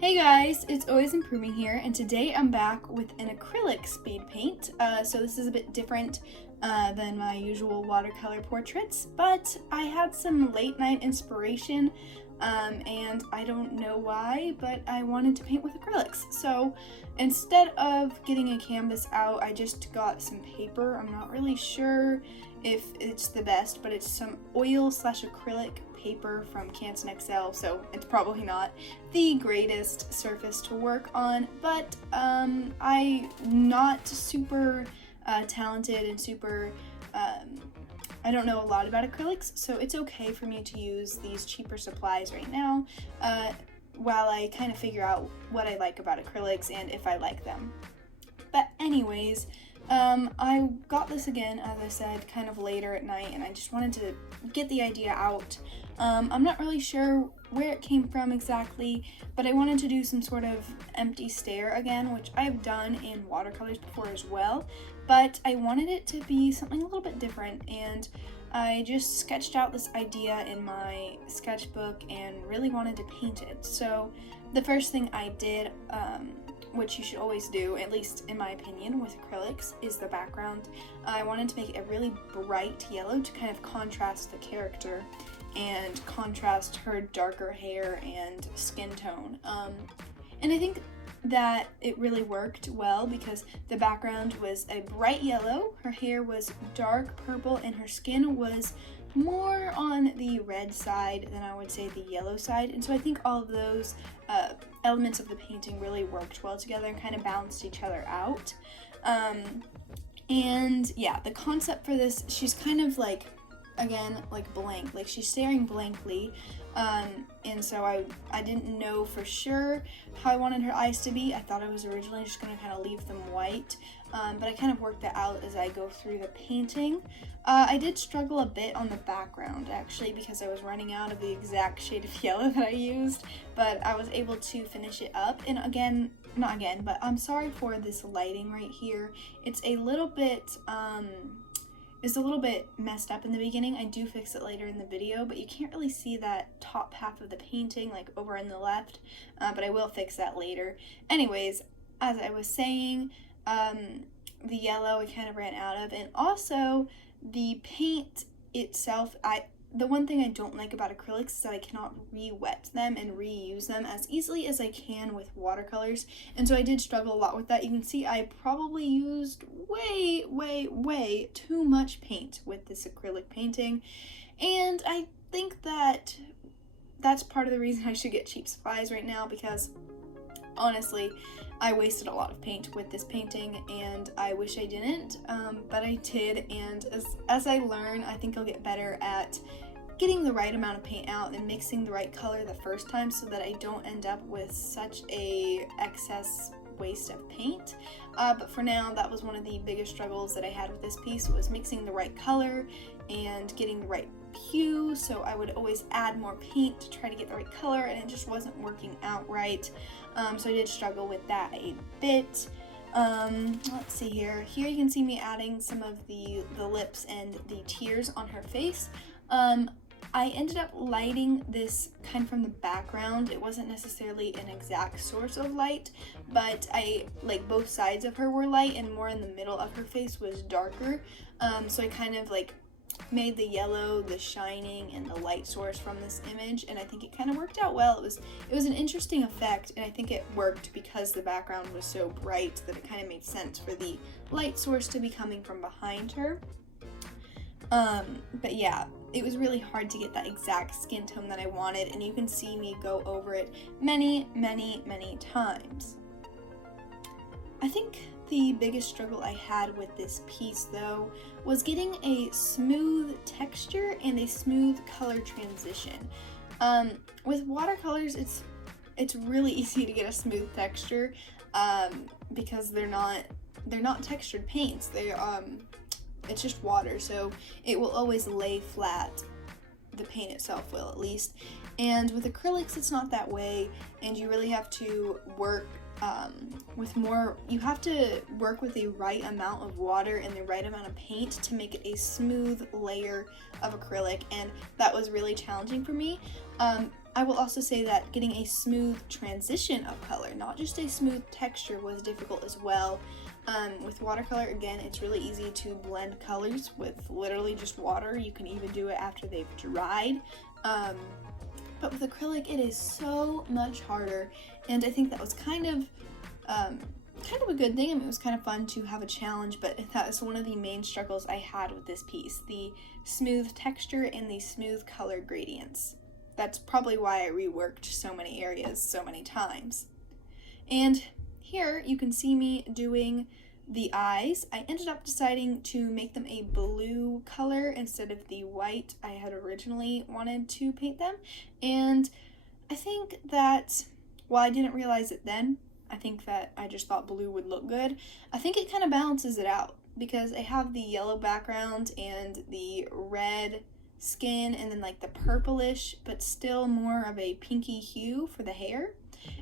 Hey guys, it's Always Improving here, and today I'm back with an acrylic speed paint. So this is a bit different than my usual watercolor portraits, but I had some late night inspiration, and I don't know why, but I wanted to paint with acrylics. So instead of getting a canvas out, I just got some paper. I'm not really sure if it's the best, but it's some oil/acrylic paper from Canson XL, so it's probably not the greatest surface to work on, but I'm not super talented and super I don't know a lot about acrylics, so it's okay for me to use these cheaper supplies right now while I kind of figure out what I like about acrylics and if I like them. But anyways, I got this again, as I said, kind of later at night, and I just wanted to get the idea out. I'm not really sure where it came from exactly, but I wanted to do some sort of empty stare again, which I've done in watercolors before as well, but I wanted it to be something a little bit different, and I just sketched out this idea in my sketchbook and really wanted to paint it. So the first thing I did, which you should always do, at least in my opinion, with acrylics, is the background. I wanted to make it a really bright yellow to kind of contrast the character and contrast her darker hair and skin tone. And I think that it really worked well because the background was a bright yellow, her hair was dark purple, and her skin was more on the red side than I would say the yellow side, and so I think all of those elements of the painting really worked well together and kind of balanced each other out. And yeah, the concept for this, she's kind of like, again, like blank, like she's staring blankly, and so I didn't know for sure how I wanted her eyes to be. I thought I was originally just going to kind of leave them white, but I kind of worked that out as I go through the painting. I did struggle a bit on the background actually because I was running out of the exact shade of yellow that I used, but I was able to finish it up. And not again, but I'm sorry for this lighting right here. It's a little bit messed up in the beginning. I do fix it later in the video, but you can't really see that top half of the painting like over in the left, but I will fix that later. Anyways, as I was saying, the yellow I kind of ran out of, and also the paint itself, the one thing I don't like about acrylics is that I cannot re-wet them and reuse them as easily as I can with watercolors, and so I did struggle a lot with that. You can see I probably used way too much paint with this acrylic painting, and I think that that's part of the reason I should get cheap supplies right now, because honestly, I wasted a lot of paint with this painting, and I wish I didn't, but I did, and as I learn, I think I'll get better at getting the right amount of paint out and mixing the right color the first time so that I don't end up with such a excess waste of paint. But for now, that was one of the biggest struggles that I had with this piece, was mixing the right color and getting the right hue, so I would always add more paint to try to get the right color, and it just wasn't working out right. So I did struggle with that a bit. Let's see here. Here you can see me adding some of the lips and the tears on her face. I ended up lighting this kind of from the background. It wasn't necessarily an exact source of light, but like both sides of her were light and more in the middle of her face was darker. So I kind of like made the yellow the shining and the light source from this image, and I think it kind of worked out well. It was an interesting effect, and I think it worked because the background was so bright that it kind of made sense for the light source to be coming from behind her. But yeah, it was really hard to get that exact skin tone that I wanted, and you can see me go over it many times. I think the biggest struggle I had with this piece, though, was getting a smooth texture and a smooth color transition. With watercolors, it's really easy to get a smooth texture because they're not textured paints. It's just water, so it will always lay flat. The paint itself will, at least. And with acrylics, it's not that way, and you really have to work you have to work with the right amount of water and the right amount of paint to make it a smooth layer of acrylic, and that was really challenging for me. I will also say that getting a smooth transition of color, not just a smooth texture, was difficult as well. With watercolor, again, it's really easy to blend colors with literally just water. You can even do it after they've dried. But with acrylic, it is so much harder, and I think that was kind of a good thing. I mean, it was kind of fun to have a challenge, but that was one of the main struggles I had with this piece, the smooth texture and the smooth color gradients. That's probably why I reworked so many areas so many times. And here you can see me doing the eyes. I ended up deciding to make them a blue color instead of the white I had originally wanted to paint them. And I think that, while I didn't realize it then, I think that I just thought blue would look good. I think it kind of balances it out because I have the yellow background and the red skin and then like the purplish but still more of a pinky hue for the hair.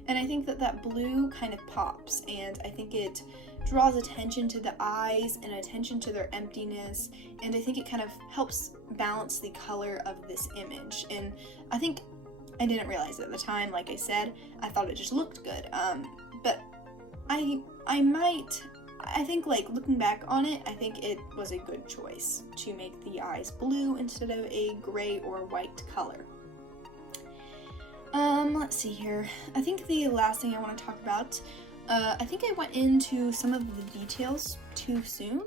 And I think that that blue kind of pops, and I think it draws attention to the eyes and attention to their emptiness, and I think it kind of helps balance the color of this image. And I think I didn't realize it at the time, like I said, I thought it just looked good. But I think like looking back on it, I think it was a good choice to make the eyes blue instead of a gray or white color. Let's see here. I think the last thing I want to talk about, I think I went into some of the details too soon.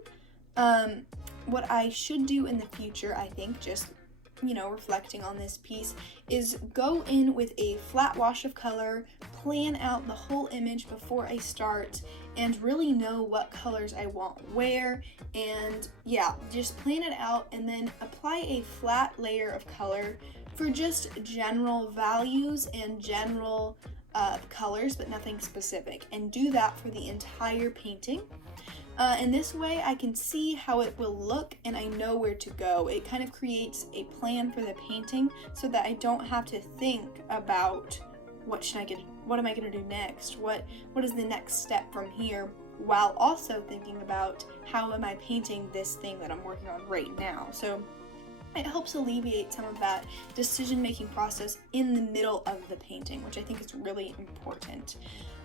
What I should do in the future, I think, just, reflecting on this piece, is go in with a flat wash of color, plan out the whole image before I start, and really know what colors I want where, and yeah, just plan it out and then apply a flat layer of color for just general values and general colors, but nothing specific, and do that for the entire painting. In this way, I can see how it will look and I know where to go. It kind of creates a plan for the painting so that I don't have to think about what am I gonna do next? What is the next step from here? While also thinking about how am I painting this thing that I'm working on right now. So it helps alleviate some of that decision-making process in the middle of the painting, which I think is really important.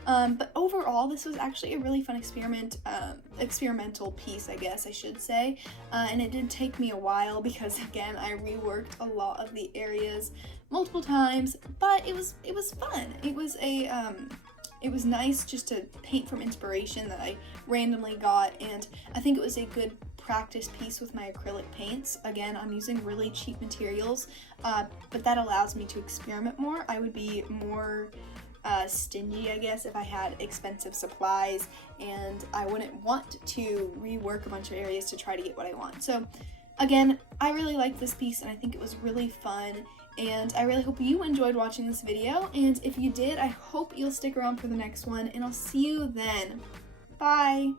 But overall, this was actually a really fun experimental piece, I guess I should say. And it did take me a while because, again, I reworked a lot of the areas multiple times, but it was fun. It was nice just to paint from inspiration that I randomly got, and I think it was a good practice piece with my acrylic paints. Again, I'm using really cheap materials, but that allows me to experiment more. I would be more stingy, I guess, if I had expensive supplies, and I wouldn't want to rework a bunch of areas to try to get what I want. So again, I really liked this piece and I think it was really fun, and I really hope you enjoyed watching this video, and if you did, I hope you'll stick around for the next one, and I'll see you then. Bye!